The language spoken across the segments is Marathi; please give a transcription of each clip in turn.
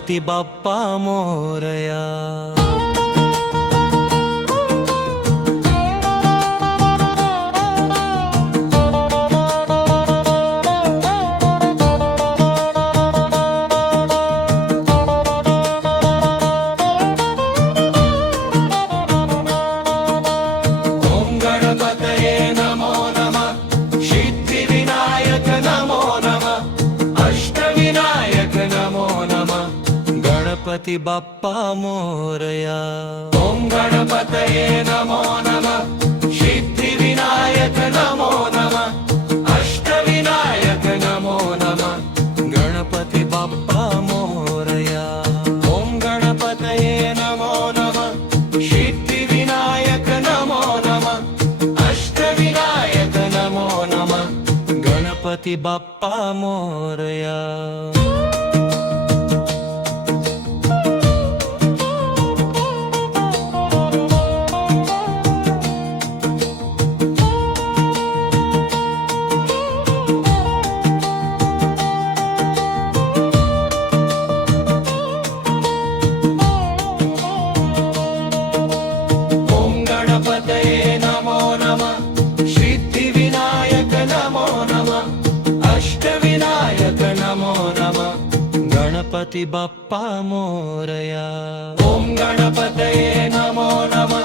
गणपती बाप्पा मोरया। ओम गणपतये नमो नमः, सिद्धिविनायक नमो नमः, अष्टविनायक नमो नमः, गणपती बाप्पा मोरया। ओम गणपतये नमो नमः, सिद्धिविनायक नमो नमः, अष्टविनायक नमो नमः, गणपती बाप्पा मोरया। ओम गणपतये नमो नमः, सिद्धिविनायक नमो नमः, अष्टविनायक नमो नमः, गणपती बाप्पा मोरया। ओम गणपतये नमो नमः, सिद्धिविनायक नमो नमः, अष्टविनायक नमो नमः, गणपती बाप्पा मोरया। ओम गणपतये नमो नमः,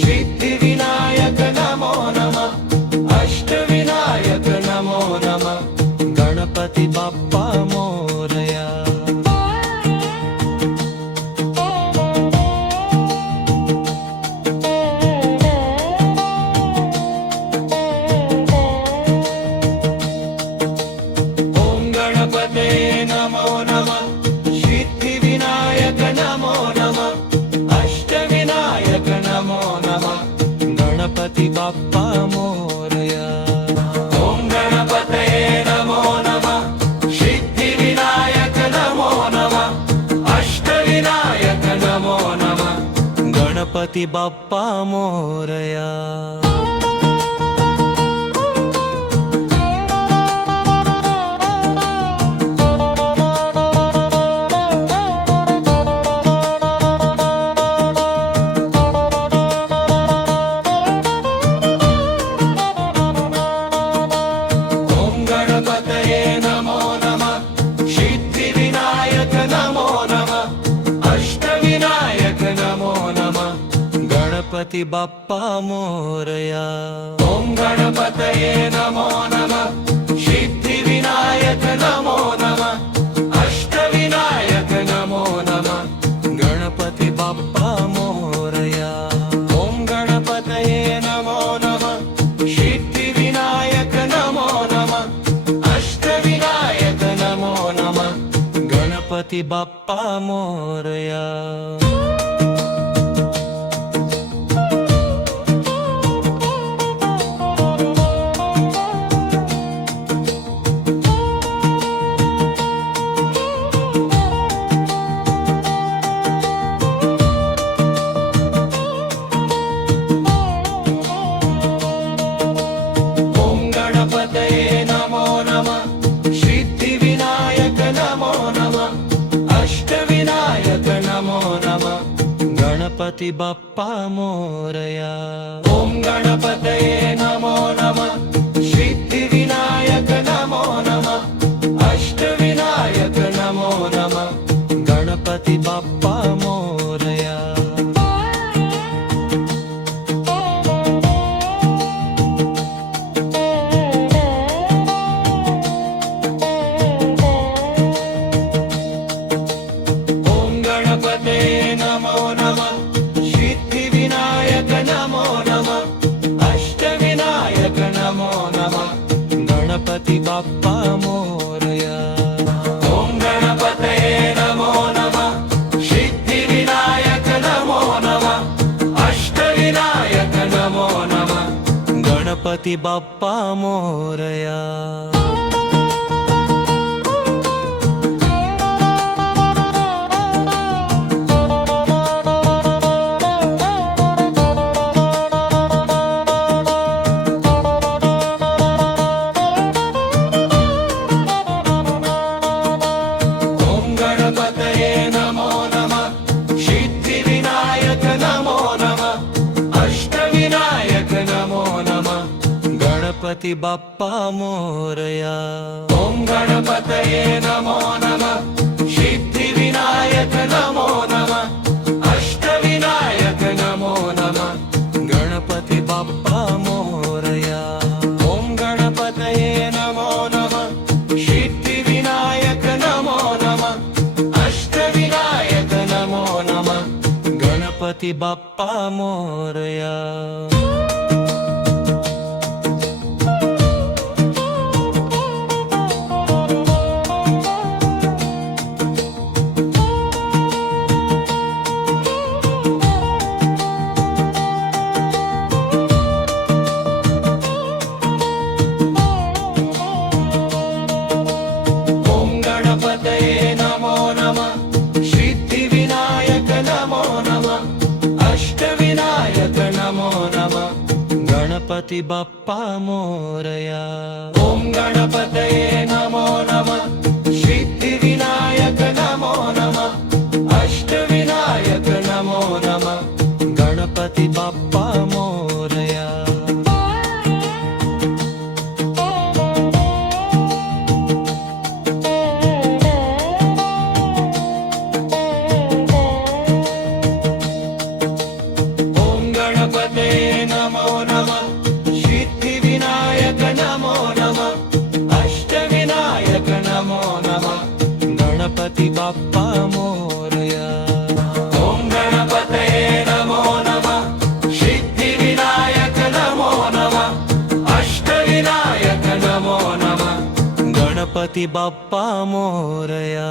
सिद्धिविनायक नमो नमः, अष्टविनायक नमो नमः, गणपती बाप्पा मोरया। ओम गणपतये नमो नमः, सिद्धिविनायक नमो नमः, अष्टविनायक नमो नमः, गणपती बाप्पा मोरया। ओम गणपतये नमो नमः, सिद्धिविनायक नमो नमः, अष्टविनायक नमो नमः, गणपती बाप्पा मोरया। ओम गणपतये नमो नमः, सिद्धिविनायक नमो नमः, अष्टविनायक नमो नमः, गणपती बाप्पा मोरया। ओम गणपतये नमो नमः, सिद्धिविनायक नमो नमः, अष्टविनायक नमो नमः, गणपती बाप्पा मोरया। ओम गणपतये नमो नमः, सिद्धिविनायक नमो नमः, अष्टविनायक नमो नमः, गणपती बाप्पा मोरया। ओम गणपतये नमो नमः, सिद्धिविनायक नमो नमः, अष्टविनायक नमो नमः, गणपती बाप्पा मोरया। ओम गणपतये नमो नमः, सिद्धिविनायक नमो नमः, अष्टविनायक नमो नमः, गणपती बाप्पा मोरया। ओम गणपतये नमो नमः, सिद्धिविनायक नमो नमः, अष्टविनायक नमो नमः, गणपती बाप्पा मोरया। ओम गणपतये नमो नमः, सिद्धिविनायक नमो नमः, अष्टविनायक नमो नमः, गणपती बाप्पा मोरया। गणपतये गणपती बाप्पा मोरया. ओम गणपतये नमो नमः. सिद्धिविनायक नमो नमः. अष्टविनायक नमो नमः. गणपती बाप्पा मोरया. ओम गणपतये नमो नमः. सिद्धिविनायक नमो नमः. अष्टविनायक नमो नमः. गणपती बाप्पा मोरया. ओम गणपतये नमो नमः. सिद्धिविनायक नमो नमः. अष्टविनायक नमो नमः. गणपती बाप्पा मोरया. ओम गणपतये नमो नमः. सिद्धिविनायक नमो नमः. अष्टविनायक नमो नमः. गणपती बाप्पा मोरया. ओम गणपतये नमो नमः. सिद्धिविनायक नमो नमः. अष्टविनायक नमो नमः. गणपती बाप्पा मोरया. ओम गणपतये नमो नमः. सिद्धिविनायक नमो नमः. अष्टविनायक नमो नमः. गणपती बाप्पा मोरया.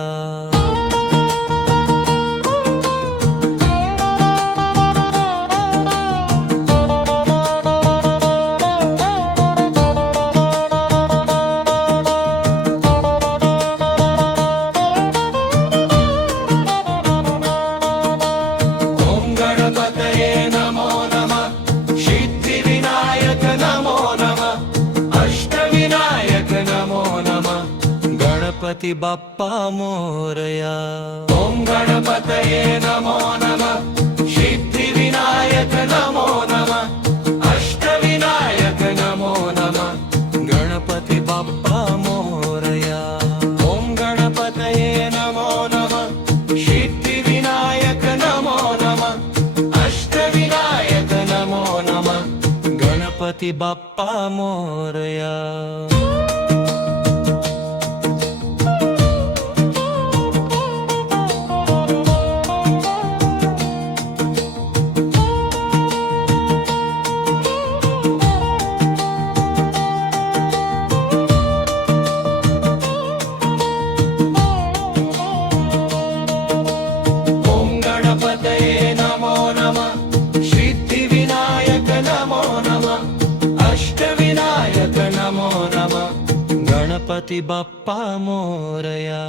ओम गणपतये नमो नमः. सिद्धिविनायक नमो नमः. अष्टविनायक नमो नमः. गणपती बाप्पा मोरया. ओम गणपतये नमो नमः. सिद्धिविनायक नमो नमः. अष्टविनायक नमो नमः. गणपती बाप्पा मोरया. ओम गणपतये नमो नमः. सिद्धिविनायक नमो नमः. अष्टविनायक नमो नमः. गणपती बाप्पा मोरया. ओम गणपतये नमो नमः. सिद्धिविनायक नमो नमः. अष्टविनायक नमो नमः. गणपती बाप्पा मोरया.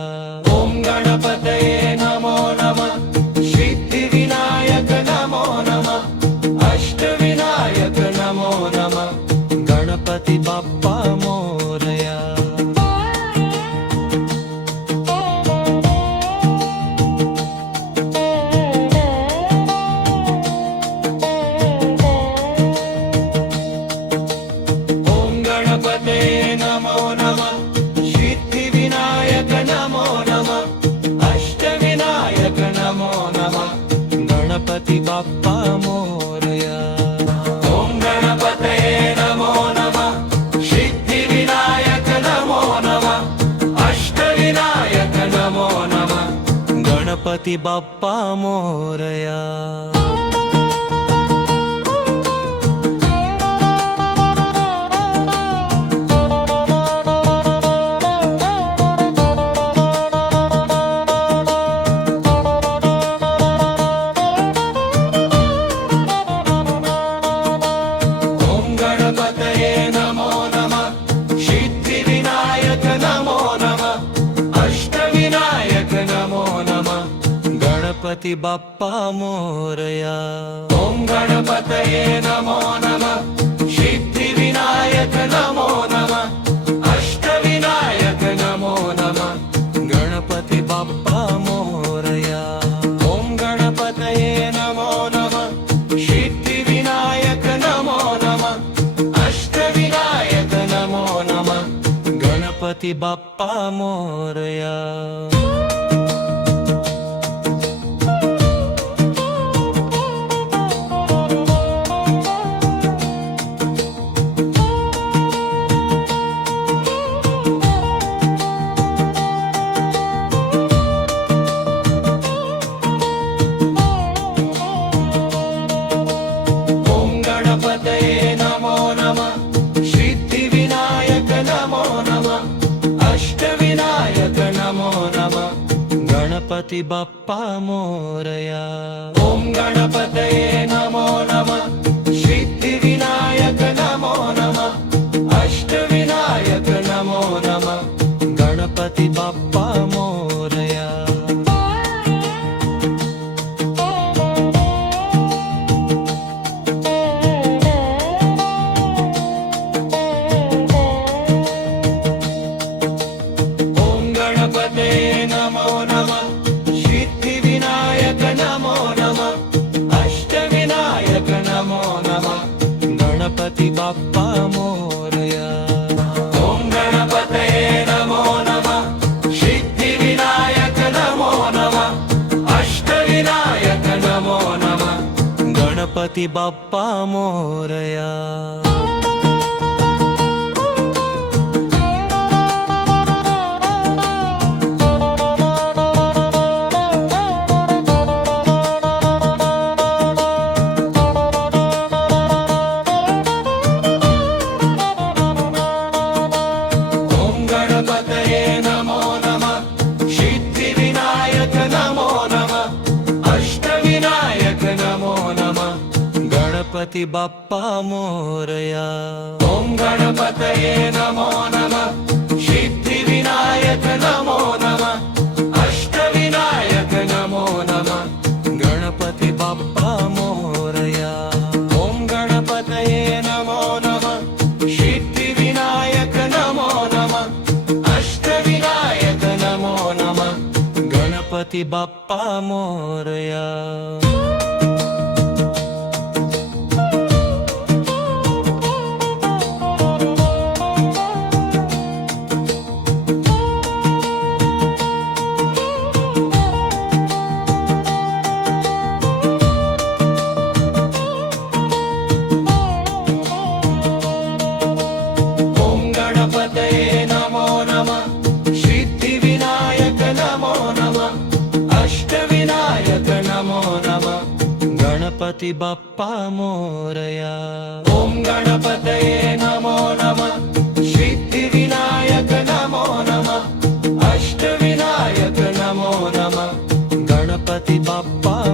ओम गणपतये नमो नमः. सिद्धिविनायक नमो नमः. अष्टविनायक नमो नमः. गणपती बाप्पा मोरया. ओम गणपतये नमो नमः. सिद्धिविनायक नमो नमः. अष्टविनायक नमो नमः. गणपती बाप्पा मोरया. ओम गणपतये नमो नमः. सिद्धिविनायक नमो नमः. अष्टविनायक नमो नमः. गणपती बाप्पा मोरया. ओम गणपतये नमो नमः. सिद्धिविनायक नमो नमः. अष्टविनायक नमो नमः. गणपती बाप्पा मोरया. ओम गणपतये नमो नमः. सिद्धिविनायक नमो नमः. अष्टविनायक नमो नमः. गणपती बाप्पा मोरया. ओम गणपतये नमो नमः. सिद्धिविनायक नमो नमः. अष्टविनायक गणपती बाप्पा मोरया. ओम गणपतये नमो नमः. सिद्धिविनायक नमो नमः. अष्टविनायक नमो नमः. गणपती बाप्पा मोरया. ओम गणपतये नमो नमः. सिद्धिविनायक नमो नमः. अष्टविनायक नमो नमः. गणपती बाप्पा मोरया. ओम गणपतये नमो नमः. सिद्धिविनायक नमो नमः. अष्टविनायक नमो नमः. गणपती बाप्पा मोरया. ओम गणपतये नमो नमः. सिद्धिविनायक नमो नमः. अष्टविनायक नमो नमः. गणपती बाप्पा मोरया. ओम गणपतये नमो नमः. सिद्धिविनायक नमो नमः. अष्टविनायक नमो नमः. गणपती बाप्पा मोरया. ओम गणपतये नमो नमः. सिद्धिविनायक नमो नमः. अष्टविनायक नमो नमः. गणपती बाप्पा मोरया. ओम गणपतये नमो नमः. सिद्धिविनायक नमो नमः. अष्टविनायक नमो नमः. गणपती बाप्पा मोरया. ओम गणपतये नमो नमः. सिद्धिविनायक नमो नमः. अष्टविनायक नमो नमः. गणपती बाप्पा मोरया. ओम गणपतये नमो नमः. सिद्धिविनायक नमो नमः. अष्टविनायक नमो नमः. गणपती बाप्पा